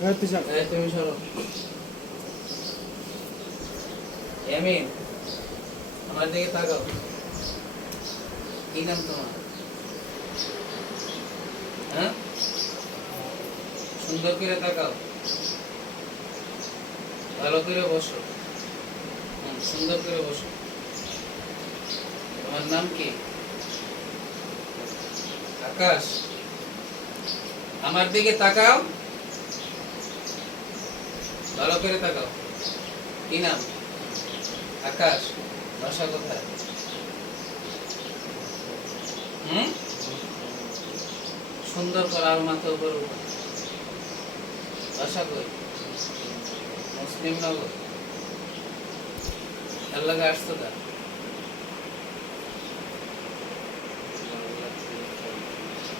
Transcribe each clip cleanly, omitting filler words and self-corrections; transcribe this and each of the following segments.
তুমি সরো। ইয়ামিন, আমার দিকে তাকাও। কি নাম তোমার? হ্যাঁ, সুন্দর করে তাকাও, ভালো করে বসো। সুন্দর করে বসো। তোমার নাম কি? আকাশ। আমার দিকে তাকাও, ভালো করে তাকাও। কি নাম? আকাশ। বাসা কোথায়? সুন্দর করে আর মাথা উপর উঠো। বাসা কই? মুসলিম নগর। এর লাগে আসছো না?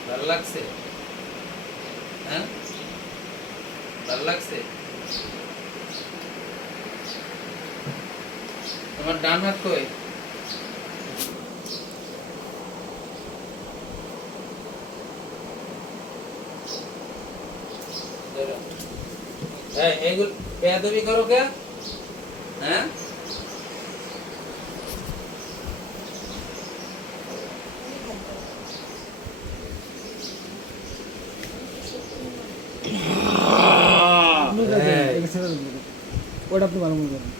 ভালো লাগছে? হ্যাঁ, ভালো লাগছে? তোমার ডান হাত কই? এইগুলো বেয়াদবি করো কে? হ্যাঁ, ওটা আপনি ভালো মনে করেন।